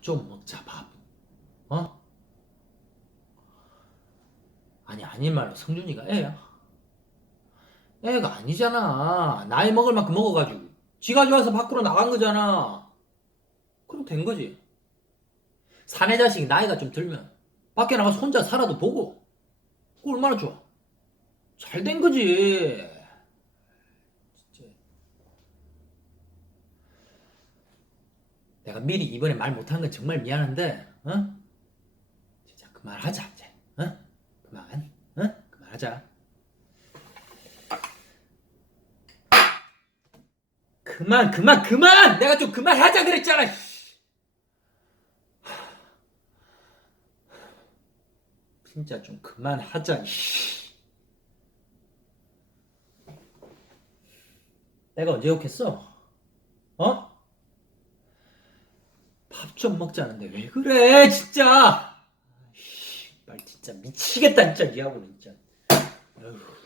좀 먹자 밥. 어? 아니 아닌 말로 성준이가 애야? 애가 아니잖아. 나이 먹을 만큼 먹어가지고 지가 좋아서 밖으로 나간 거잖아. 그럼 된 거지. 사내 자식이 나이가 좀 들면 밖에 나가서 혼자 살아도 보고 그거 얼마나 좋아. 잘 된 거지. 진짜. 내가 미리 이번에 말 못한 건 정말 미안한데, 어? 진짜 그만하자 이제, 어? 그만, 어? 그만하자. 그만, 그만, 그만! 내가 좀 그만하자 그랬잖아. 씨. 진짜 좀 그만하자. 씨. 내가 언제 욕했어? 어? 밥좀 먹자는데 왜 그래 진짜 말 진짜 미치겠다 진짜 니하고는 진짜 어휴.